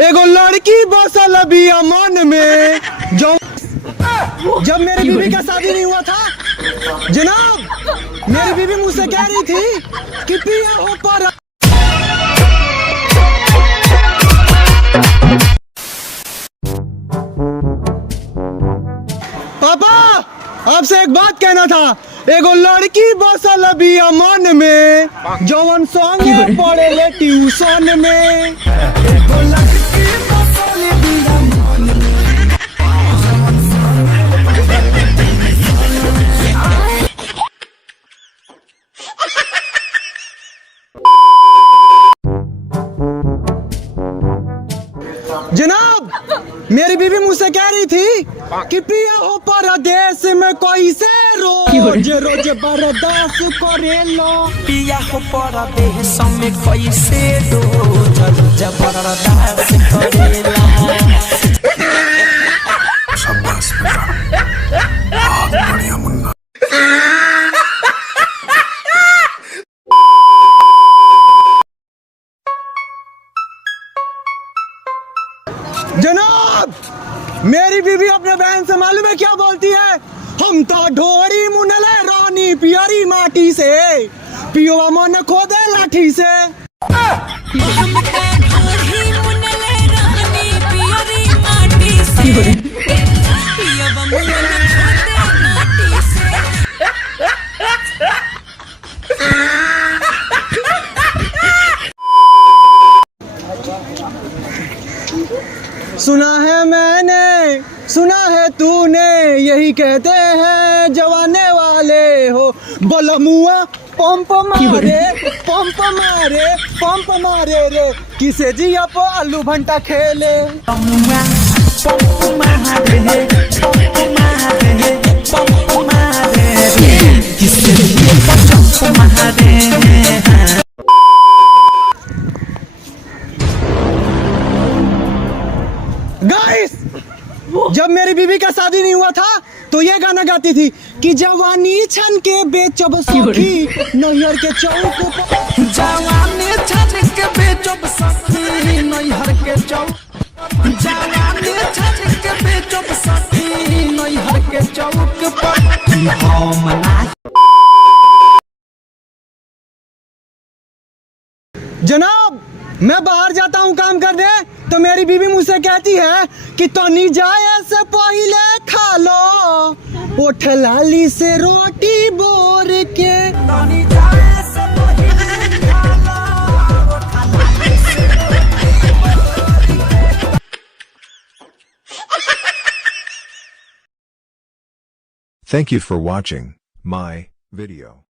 एगो लड़की बसल बिया मन में जो जब मेरी बीवी का शादी नहीं हुआ था जनाब, मेरी बीवी मुझसे कह रही थी कि पिया हो पर पापा आपसे एक बात कहना था। एगो लड़की बसल बिया मन में जवन संगे पढ़े ट्यूशन में। एगो लड़की बसल बिया मन में। जनाब, मेरी बीवी मुझसे कह रही थी कि पिया हो परदेश में कैसे रोज रोज बर्दाश्त करेलो। पिया हो परदेश में कैसे रोज रोज बर्दाश्त करेला। शाबाश बेटा, बहुत बढ़िया मुन्ना। जनाब, मेरी बीवी अपने बहन से मालूम है क्या बोलती है? हम तो ढोरी मुनले रानी पियरी माटी से, पियो मन खोदे लाठी से। सुना है मैंने, सुना है तूने, यही कहते हैं जवाने वाले हो। बलमुआ पंप मारे पंप मारे पंप मारे रे, किसे जिया पो आलू भंटा खेले। पंप मारे पंप मारे पंप मारे किसे जिया पो पंप मारे। गाइस, जब मेरी बीवी का शादी नहीं हुआ था तो ये गाना गाती थी कि जवानी छन के बेचब सखी नैहर के चौक पर। जवानी छन के बेचब सखी नैहर के चौक। जवानी छन के बेचब सखी नैहर के चौक पर। हम ना जनाब, मैं बाहर जाता हूँ काम करने तो मेरी बीवी मुझसे कहती है कि तनी जाए से पहले खा लो ओठ लाली से रोटी बोर के। तनी जाए से पहले खा लो ओठ लाली से रोटी बोर के। Thank you for watching my video.